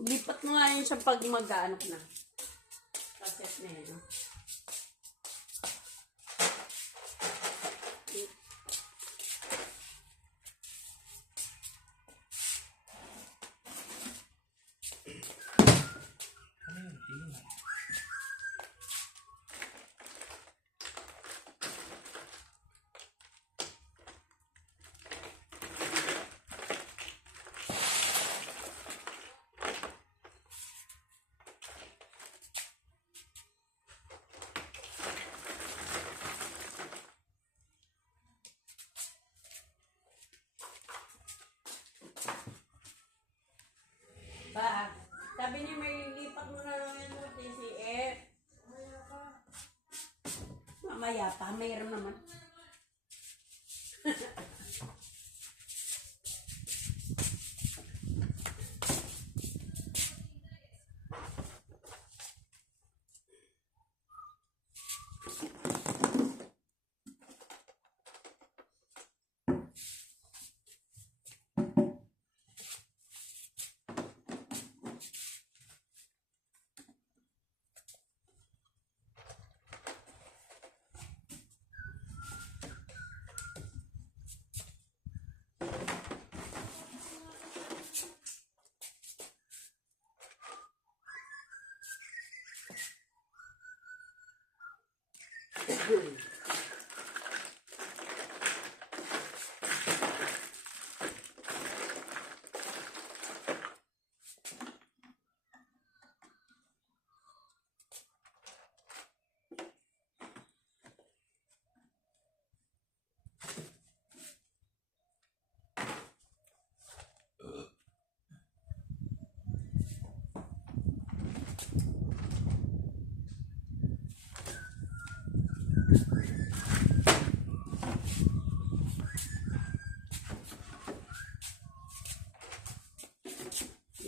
Lipat mo nga yun siya pag mag-ano na. Kaset na yun. Ba, sabi niya may lipat mo na lang yung TCF. Mamaya pa, mayroon naman.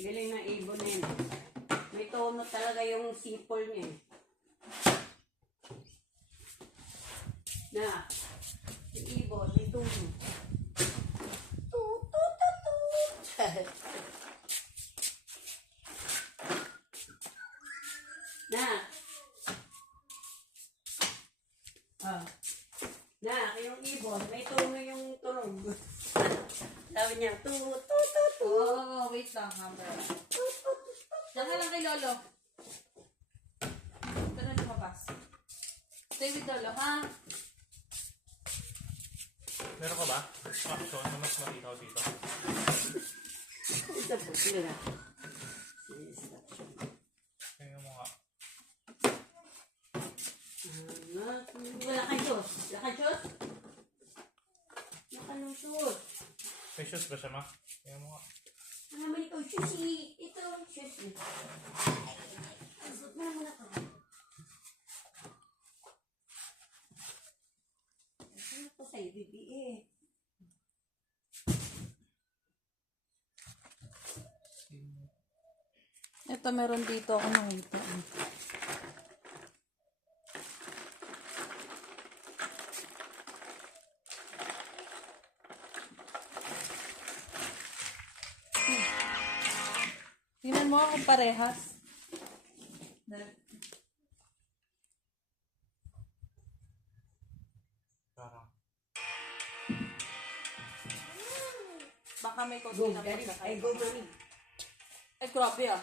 Galing na ibon na yun. May tono talaga yung sipol niya eh. Na, yung ibon, may tono. Na. Na, yung ibon, may tono yung tunog. Sabi niya, tut. Oh, wait lang, number. Diyan ka lang kay Lolo. Ito na lumabas. Stay with Lolo, ha? Meron ka ba? Action na mas matitaw dito. Ito po sila. Tingnan mo nga. Wala kang shoes. Wala kang shoes? Wala kang shoes. May shoes ba siya, ma? Tingnan mo nga. Ano naman ito? Shoes. Ito, shoes. Asot na naman ako. Ano ito sa'yo, bibi eh? Ito, meron dito ako nakita. Tingnan mo kung parehas. Parang. Baka may Go, konti na daddy. pagkakaiba. Ay, go, mommy. Ay, grabe ah.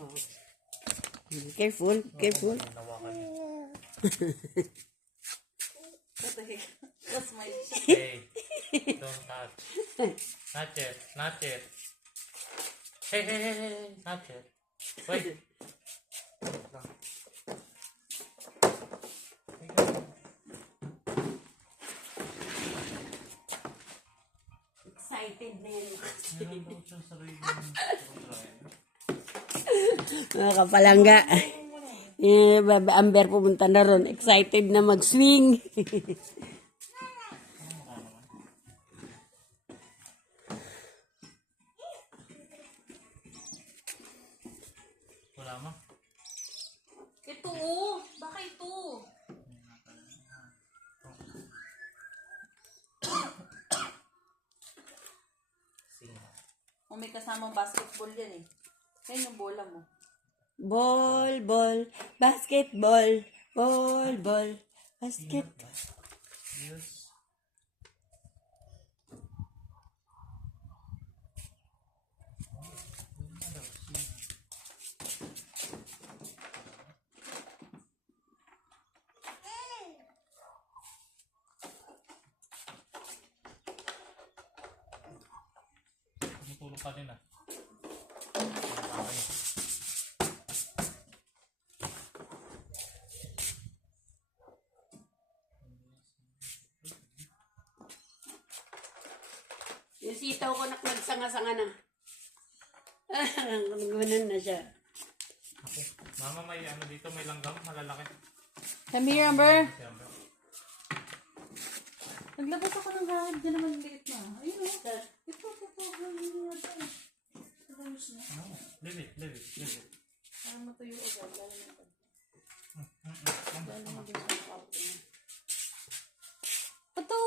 Oh. Careful, careful. Nawakan niya. That's my Hey, don't touch. Not yet, not yet. Hey, not yet. Wait. Excited na yan. Meron daw siya sarili ng program. Mga kapalangga. Amber pumunta na ron. Excited na mag-swing. Wala ma. Ito oh. Baka ito. may kasamang basketball yan eh. Yan yung bola mo. Ball, ball, basketball, ball, ball, basket. Yes. Tumutulong ka din ah. Yung sitaw ko nagsanga-sanga na. Gumanon na siya. Ako. Mama, may ano dito, may langgam, malalaki. Come here, Amber. Siyempre. Naglabas ako ng gamit. Diyan naman liit na. Ayun o. Ito. Labas na. No, leave it, leave it, leave it. Para matuyo agad. Lalo na ito. Mama, Lalo na mama. din sa kapo niya. Ito!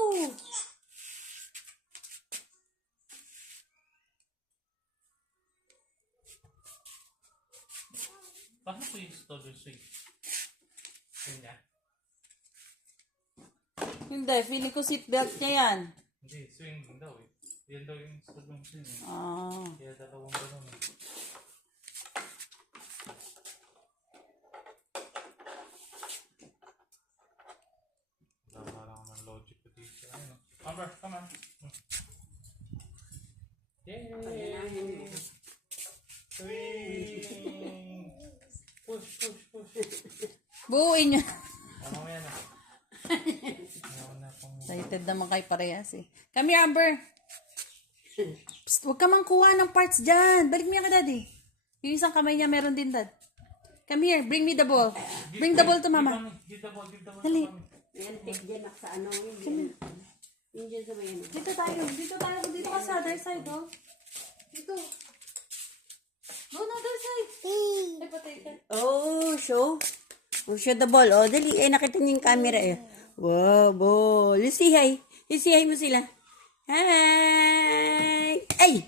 Paano ko yung todo swing? Ganyan. Hindi, feeling ko seatbelt niya yan. Hindi, swing daw eh. Yan daw yung todo swing eh. Ah. Kaya dalawang ganun eh. Wala parang ng logic ko dito. Ayun. Amber, come on. Yay! Swing! Push, push, push. Buuin niya. Ano yan ah? Ayaw na pong... Excited naman kayo parehas eh. Come here, Amber. Psst, huwag ka mang kuha ng parts dyan. Balik mo yan ka, Daddy. Yung isang kamay niya meron din, Dad. Come here, bring me the ball. Bring the ball to Mama. Give the ball, give the ball. Dali. Ayan, take dyan sa ano. Yun dyan sa may ano. Dito tayo. Dito ka sa other side, oh. Dito. Go na other side. Ay, patay ka. Oh, show. Oh, show the ball. Oh, dali. Eh, nakita niyo yung camera eh. Wow, ball. You say hi. You say hi mo sila. Hi. Ay!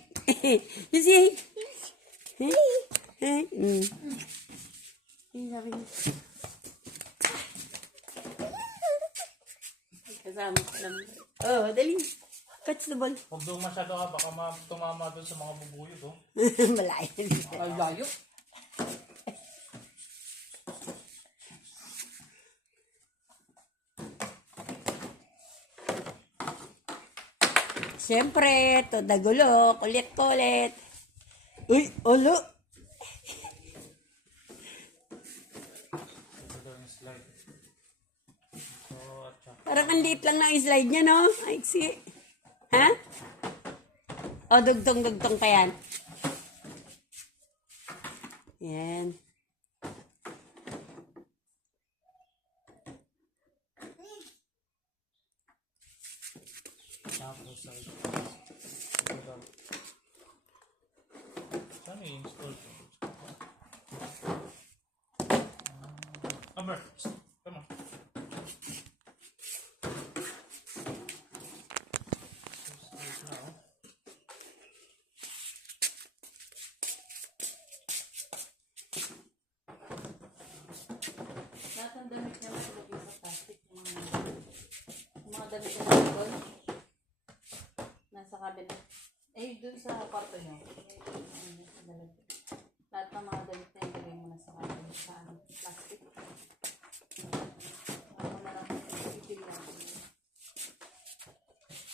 You say hi. Hi. Hi. Ay, sabi niya. Kasama ko lang. Oh, dali. Catch the ball. Huwag daw masyado ka, baka tumama doon sa mga bubuyog, oh. Malayo. Ay, layo. Siyempre, to dagulo, kulit-kulit. Uy, ulo. Ito daw yung slide. Ito, at saka. Parang ang liit lang na ang slide niya, no? Ay, sige. Ha? O, dugtong-dugtong pa yan. Yan. Tapos, ito daw. Saan yung install ko? Amber, come on. Wait na, oh. Lahat ng damit niya nakalagay sa plastic. Yung mga damit niya nakalagay. Nasa cabinet. Eh, dun sa kwarto niyo. Lahat ng mga damit niya ilagay mo na sa cabinet. Sa ano, plastic. Ako na lang pipilihan ko.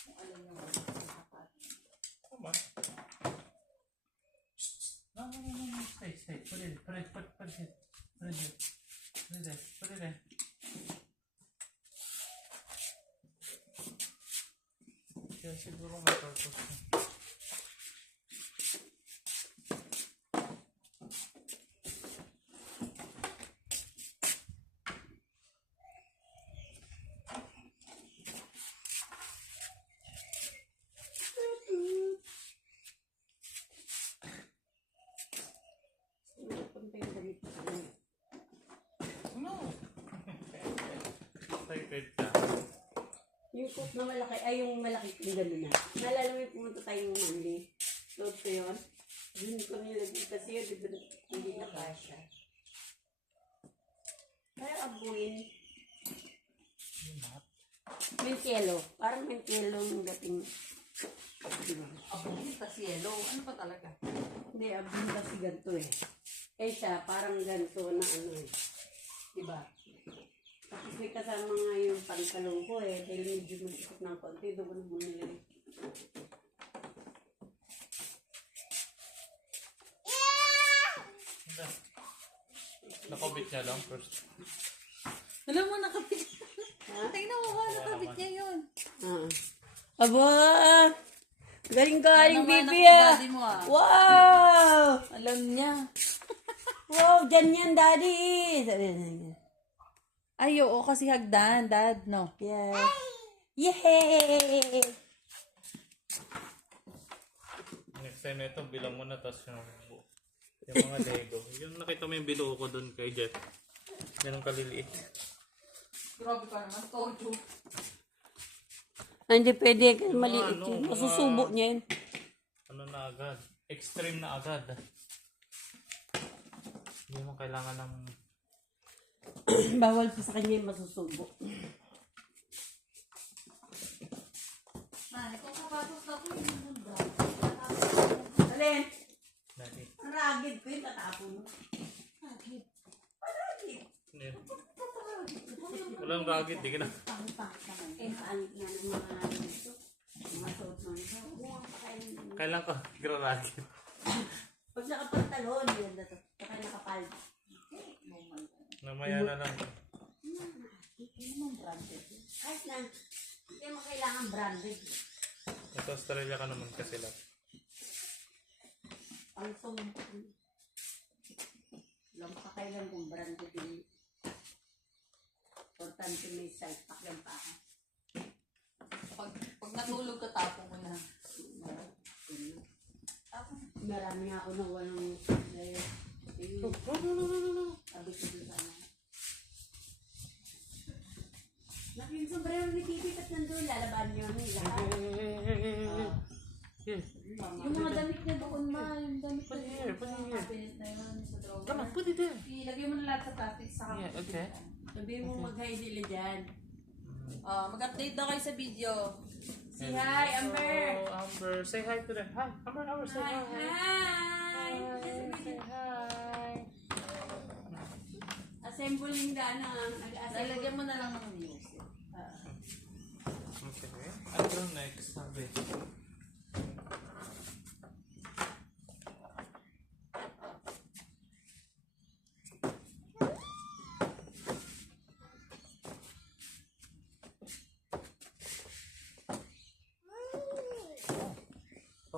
Kung alin yung sapat. Come on. No, no, no, no. Stay, stay. Put it, put it, put it. Put it there. Put it there. Put it there. Kaya siguro may purpose na. No! Excited ka. Yung cook na malaki, ay yung malaki yung gano'n na. Naalala mo yung pumunta tayong Monday. Suot ko yun. Hindi ko nilagay kasi yun, di ba hindi na kasha. Kaya abuin. Mint yellow. Parang mint yellow yung dating. Diba? Abuhin kasi yellow. Ano pa talaga? Hindi, abin kasi ganito eh. Eh siya, parang ganito na ano eh. Diba? Tapos may kasama nga yung pantalong ko eh. Dahil medyo masikot ng konti. Doon ko na muna nilagay. Nakabit niya lang first. Alam mo, nakabit. Tingnan mo ba, nakabit niya yun. Aba! Galing-galing, Ano naman baby ang ah! daddy mo, ah? Wow! Alam niya. Wow, dyan yan, daddy! Sabi na. Ay, oo, kasi hagdan, dad, no? Yes. Yay! Next time na ito, bilang mo na, tapos yung mga Lego. Yung nakita mo yung biluho ko doon kay Jet. Ganun kaliliit. Grabe ka naman, tojo. Hindi pwede kasi maliit ano, yun. mga- Masusubo niya yun. Ano na agad? Extreme na agad. Hindi mo kailangan ng... Bawal pa sa kanya yung masusubo. Ma, itong sapatos na ko yung munda. Alin? Dati. Ang ragid ko yung tatapon mo. Bakit? Ragid. Yan. Walang ragid, di ka na. Eh, paalit nga ng mga ito. Mga suot mo ito. Kailan ka gra-ragid? Pag nakapantalon, yan na to. Saka nakapal. Namaya na lang. Hindi naman branded. Kahit na, hindi mo kailangan branded. Ito Australia ka naman kasi lang. Ang sumpo. Alam ka kailan kung branded yun. Importante may side pack lang pa ako. Pag natulog ka, tapong mo na. Marami nga ako na walang sabi ko dun sa ano. Nak, yung sombrero ni Titi at nandun, lalaban niyo ni lahat. Yung mga damit niya doon, ma. Yung damit Put it niya here, put it here. kabinet na yun sa drawer. Come on, put it there. Ilagay mo na lahat sa plastic sa Yeah, okay. Sabihin mo mag-hi sila dyan. Mag-update daw kayo sa video. Say hi, Amber. Hello, Amber. Say hi to them. Hi, Amber, Amber, say hi. Hi! Say hi. Assembling na nag-assemble. Lalagyan mo na lang ng music. Okay. Ano next? Sabi.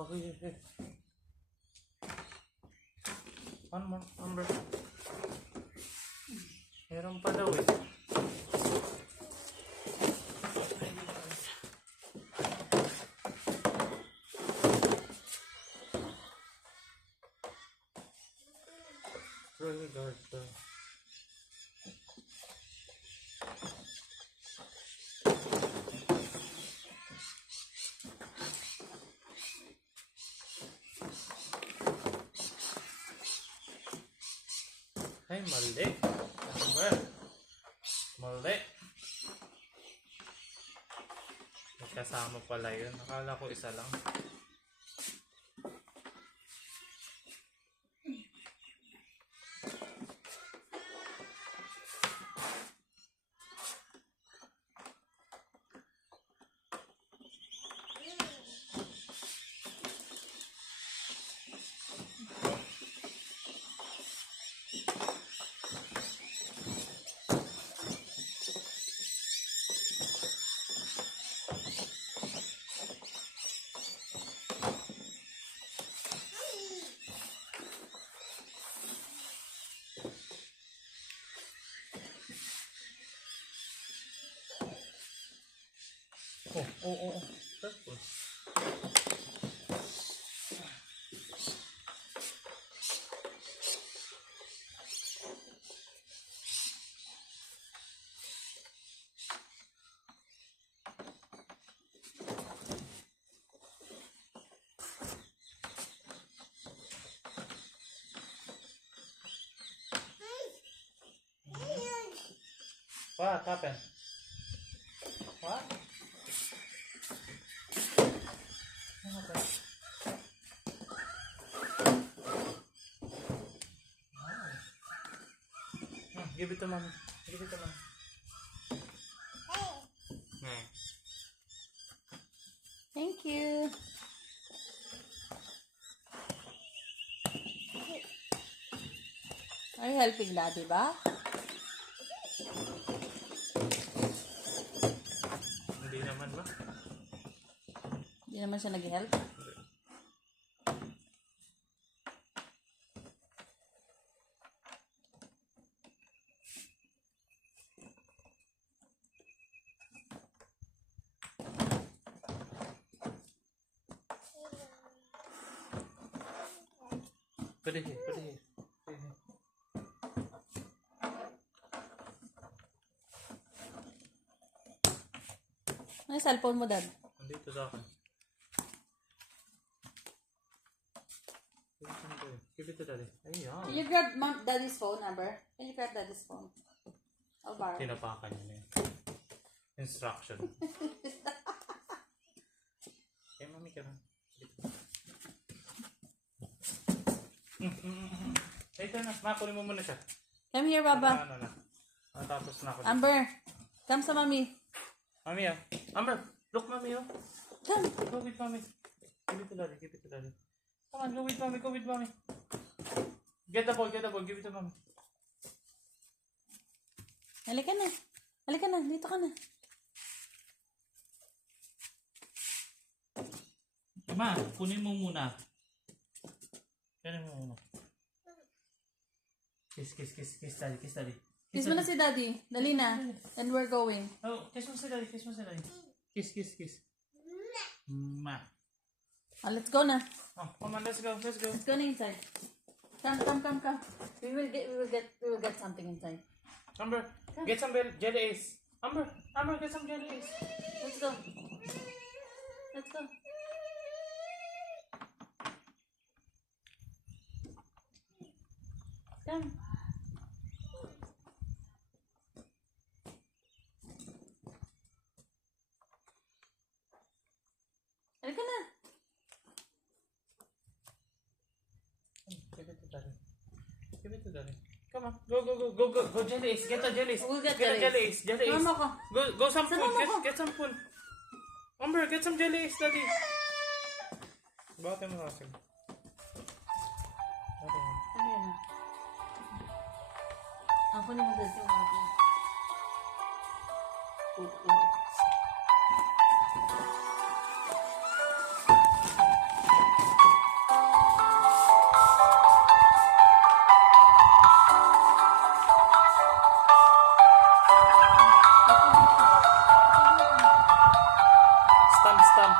Okay. One more, Amber. Meron pa daw eh. Really dark though. Ay, mali. Amber. Mali. May kasama pala yun. Nakala ko isa lang. Oh. Purple. What happened? What? What happened? Give it to mommy. Give it to mommy. Hey. Thank you. Are you helping daddy ba? Hindi naman ba? Hindi naman siya nag-help. Put it here. Put it here. Put it here. Ano yung cellphone mo, dad? Nandito sa akin. Give it to daddy. Ayan. Can you grab daddy's phone, Amber? Can you grab daddy's phone? I'll borrow. Tinapakan niya na yun. Instruction. Eh, mami ka na. Ito na. Makunin mo muna siya. Come here, Baba. Ano na. Natapos na ako. Amber, come sa mami. Mami ah. Amber, look mami oh. Come. Go with mommy. Give it to daddy. Give it to daddy. Come on, go with mommy. Go with mommy. Get the ball. Get the ball. Give it to mommy. Halika na. Halika na. Dito ka na. Ma, kunin mo muna. Kunin mo muna. Kiss, kiss, kiss, kiss daddy, kiss daddy. Kiss mo na si daddy. Dali na. And we're going. Oh, kiss mo si daddy, kiss mo si daddy. Kiss, kiss, kiss. Ma. Oh, let's go na. Oh, come on, let's go, let's go. Let's go na inside. Come, come, come, come. We will get something inside. Amber, get some jelly ace. Amber, get some jelly ace. Let's go. Let's go. Come. Halika na. Give it to daddy. Give it to daddy. Come on, go, jelly ace. Get the jelly ace. We'll get a jelly jelly ace. Jelly ace. Mama ko. Go some Sama food. mo ko. Get some food. Amber, get some jelly ace, daddy. Bakit mo kasi? Come here na. Ako ni mo dito yung ako. Stamp.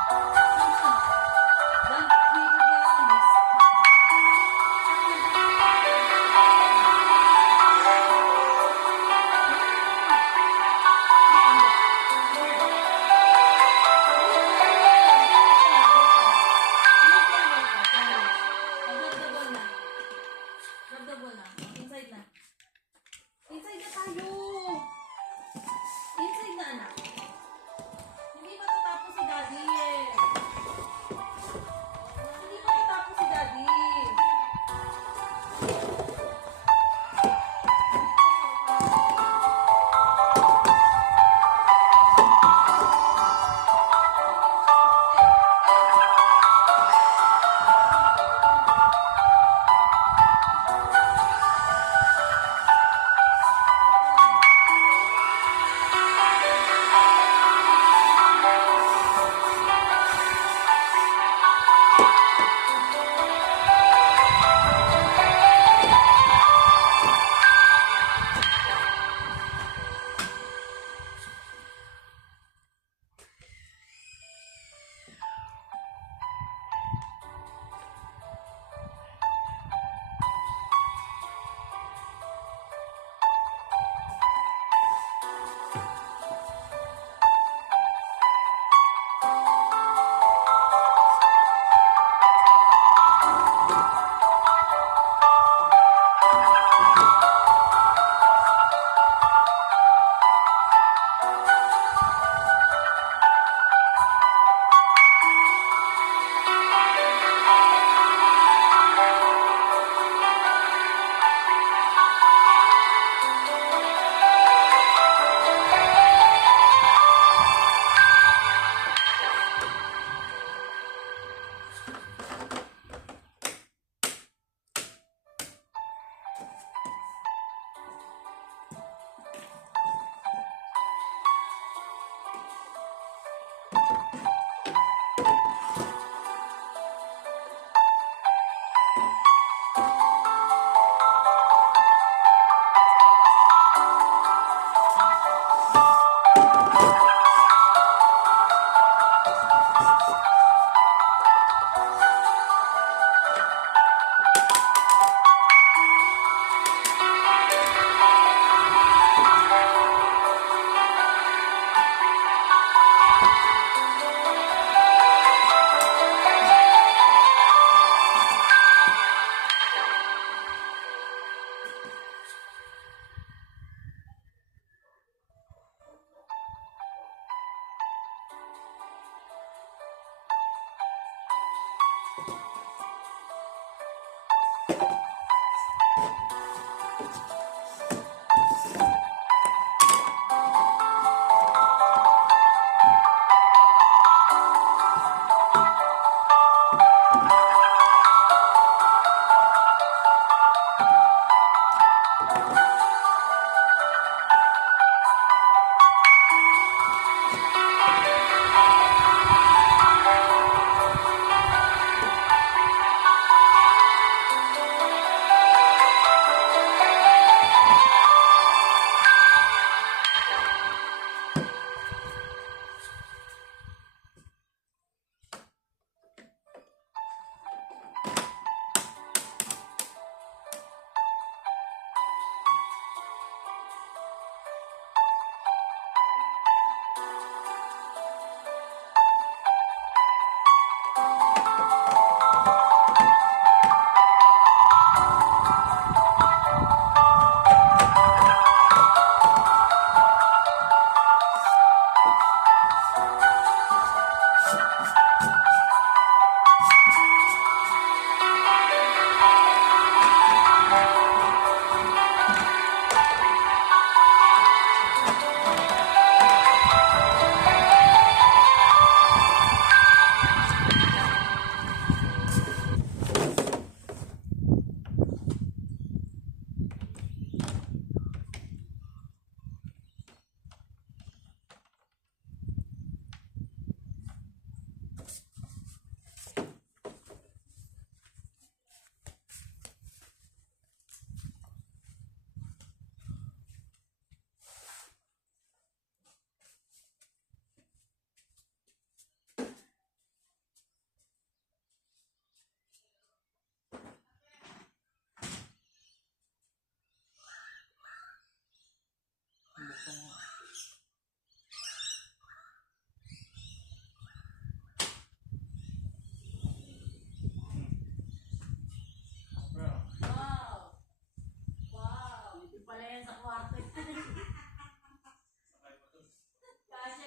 Kasya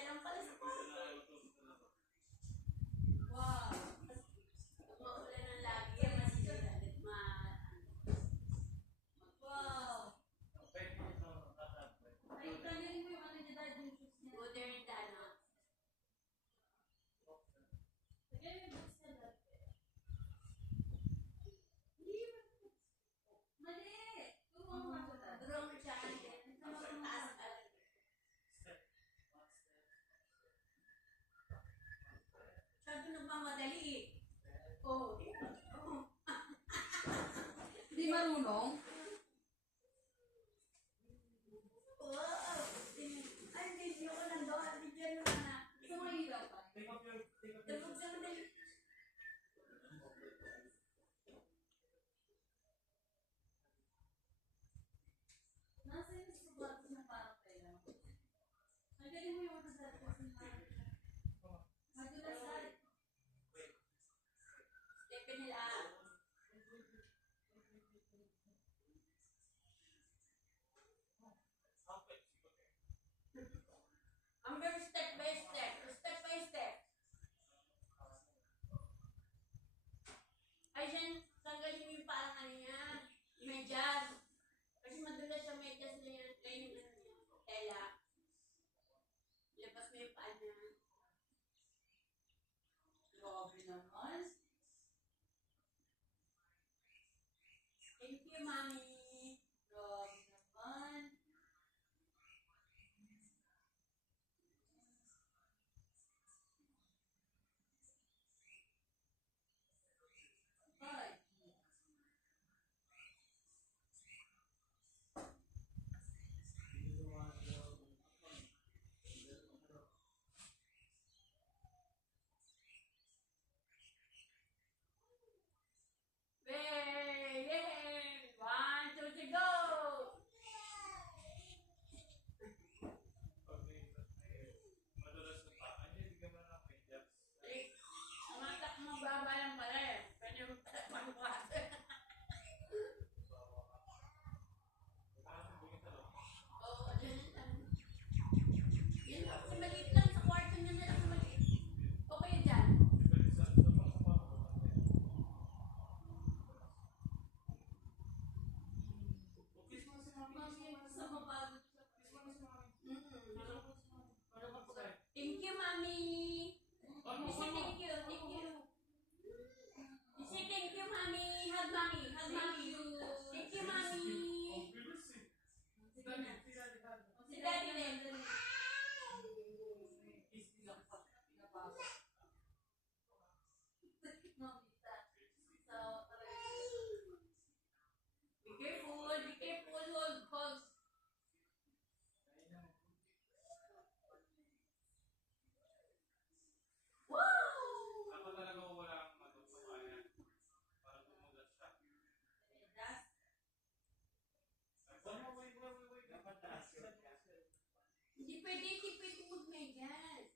lang pala sa kwarto. Wow. Maulan ng lagi yan. Wow. Ay, tanggalin mo yung ano niya dahil yung shoes niya. Modern dana. Tanggalin mo yung boots niya dahil. Mali! Tuwang mo ako dahil. Durong siya. Taas ka. Sabi nagmamadali eh. Oh. Di marunong? Wow. Ay, video ko lang doon. Video ko na. Sumahirap pa. Tugtog sa madali. Nasa yung sabatos na parang tayo. Tanggalin mo yung mga dahil kasi madulas dahil. Stepin nila. Amber, step by step. Step by step. Ay, dyan, tanggalin mo yung parang ano niya. Medyas. Kasi madulas yung medyas na yan. Ayun yung ano niya. Tela. Labas mo yung paa niya. Grabe naman. Thank you, Mami. Grabe naman. Bye. Yay! Yay! 1, 2, 3, go! Madulas na pa. Ay, hindi ka man ang medyas. Eh, ang atak mo baba lang pala eh. Pwede mo pangbukas. Oo, dyan lang. Yan lang, kasi maliit lang sa kwarto niya na lang maliit. Okay dyan. Sa mapagod sa Thank you, Mami. Say thank you, thank you. Say thank you, Mami. Hug Mami, hug Mami. Thank you, Mami. Si Daddy din. Be careful, hold hugs. Wow! Ako talaga wala ang matutuwa para tumugas siya. Wait. Hindi pwede mag-medyas.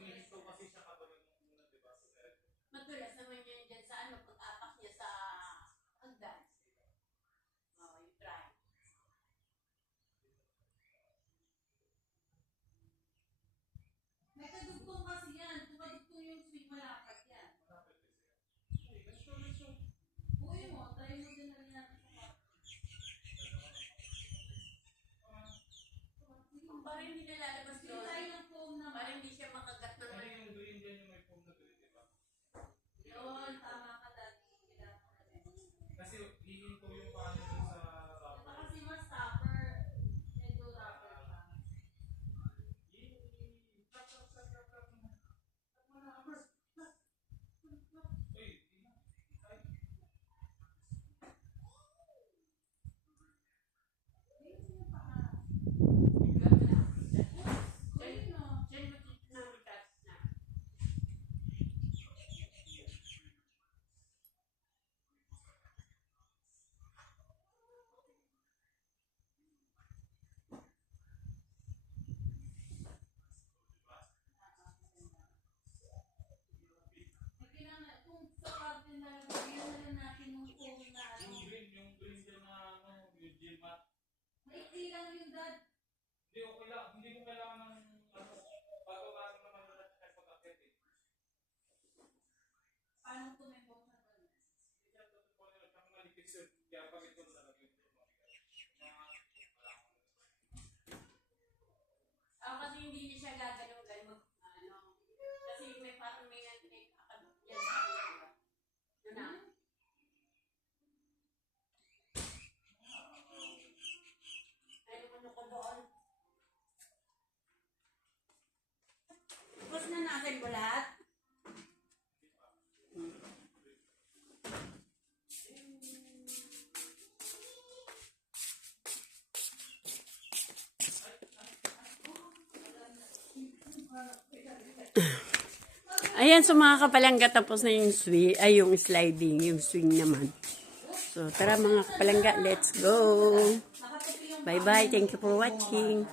Minito kasi siya katulad ng una, di ba? Matulas naman yan dyan sa ano, pag-apak niya sa hagdan. Oo, you try. May kadugtong kasi yan. Tumadugtong yung swing, malapad yan. Malapit kasi yan. Ay, ganito. Uy mo, try mo din na yung dad. Hindi ko kailangan ng bago naman na natin pag-akit eh. Paano ito may buksan doon? Kasi hindi niya siya gagalaw-galaw. Kasi may parang may yan sa akin, diba? Yun na. Ay, ano ko doon? Tapos na natin ko lahat? Ayan, so mga kapalangga, tapos na yung swing, ay yung sliding, yung swing naman. So, tara mga kapalangga, let's go! Bye-bye, thank you for watching.